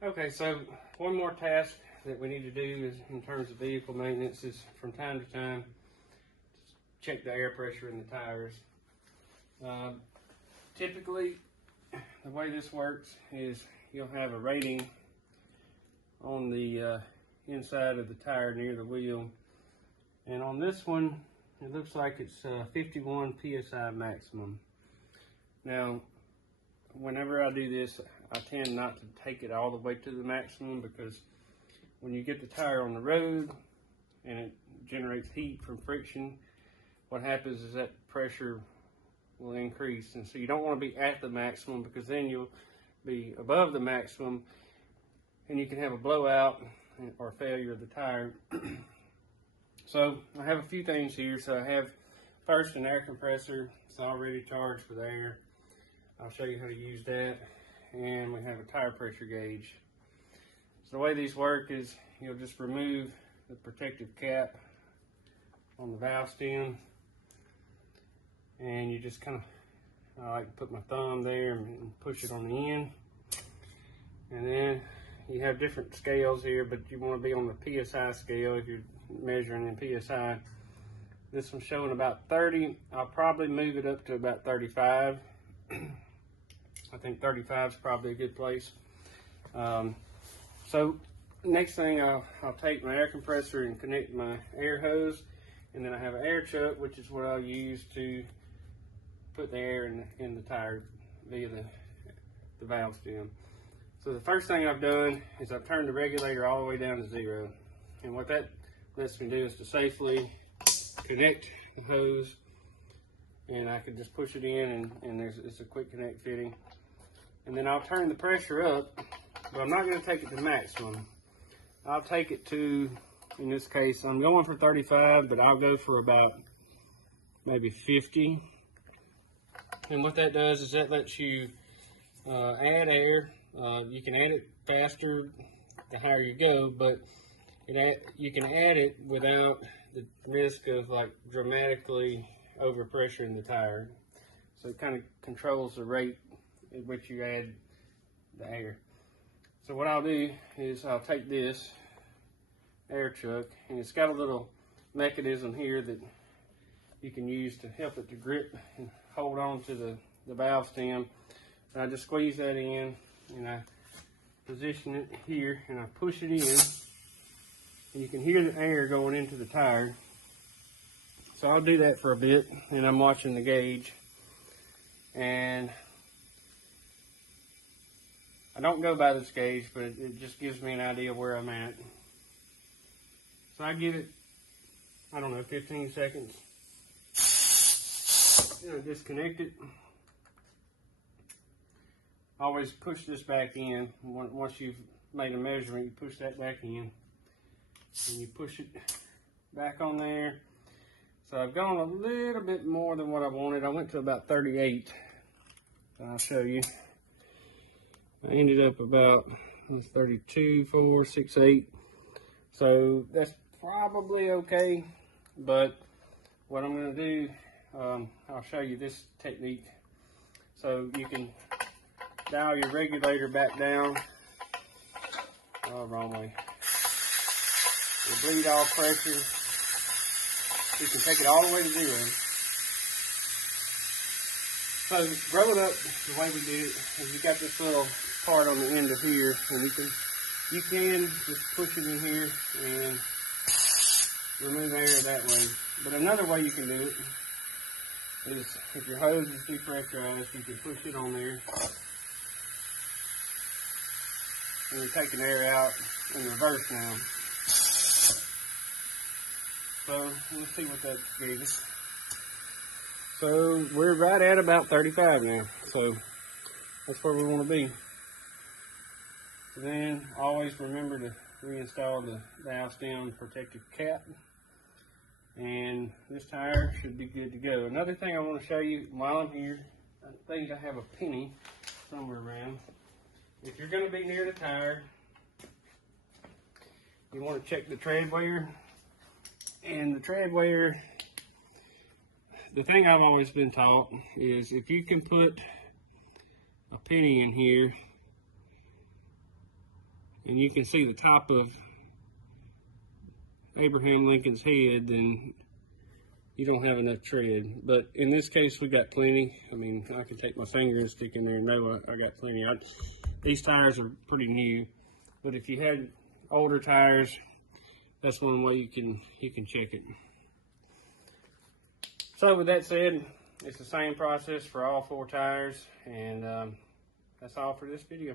Okay, so one more task that we need to do is in terms of vehicle maintenance is from time to time check the air pressure in the tires. Typically, the way this works is you'll have a rating on the inside of the tire near the wheel, and on this one it looks like it's 51 psi maximum. Now, whenever I do this, I tend not to take it all the way to the maximum, because when you get the tire on the road and it generates heat from friction, what happens is that pressure will increase, and so you don't want to be at the maximum, because then you'll be above the maximum and you can have a blowout or failure of the tire. So I have a few things here. So I have first an air compressor. It's already charged with air. I'll show you how to use that. And we have a tire pressure gauge. So the way these work is you'll just remove the protective cap on the valve stem, and you just kind of, I like to put my thumb there and push it on the end. And then you have different scales here, but you want to be on the PSI scale if you're measuring in PSI. This one's showing about 30. I'll probably move it up to about 35. I think 35 is probably a good place. So next thing, I'll take my air compressor and connect my air hose, and then I have an air chuck, which is what I'll use to put the air in the tire via the valve stem. So the first thing I've done is I've turned the regulator all the way down to 0. And what that lets me do is to safely connect the hose, and I can just push it in, and it's a quick connect fitting. And then I'll turn the pressure up, but I'm not going to take it to maximum. I'll take it to, in this case, I'm going for 35, but I'll go for about maybe 50. And what that does is that lets you add air. You can add it faster the higher you go, but you can add it without the risk of like dramatically overpressuring the tire. So it kind of controls the rate at which you add the air. So what I'll do is I'll take this air chuck, and it's got a little mechanism here that you can use to help it to grip and hold on to the valve stem. And I just squeeze that in, and I position it here, and I push it in, and you can hear the air going into the tire. So I'll do that for a bit, and I'm watching the gauge, and I don't go by this gauge, but it just gives me an idea where I'm at. So I give it, I don't know, 15 seconds. You know, disconnect it. Always push this back in. Once you've made a measurement, you push that back in, and you push it back on there. So I've gone a little bit more than what I wanted. I went to about 38. I'll show you. I ended up about 32, 4, 6, 8. So that's probably okay. But what I'm going to do, I'll show you this technique. So you can dial your regulator back down. Oh, wrong way. You'll bleed off pressure. You can take it all the way to 0. So growing up, the way we do it is you got this little part on the end of here, and you can just push it in here and remove air that way. But another way you can do it is if your hose is depressurized, you can push it on there, and you're taking air out in reverse now. So let's see what that gives. So we're right at about 35 now. So that's where we want to be. Then always remember to reinstall the valve stem protective cap. And this tire should be good to go. Another thing I want to show you while I'm here, I think I have a penny somewhere around. If you're going to be near the tire, you want to check the tread wear. And the tread wear, the thing I've always been taught is if you can put a penny in here and you can see the top of Abraham Lincoln's head, then you don't have enough tread. But in this case, we got plenty. I mean, I can take my finger and stick in there and know I got plenty. These tires are pretty new, but if you had older tires, that's one way you can check it. So with that said, it's the same process for all 4 tires, and that's all for this video.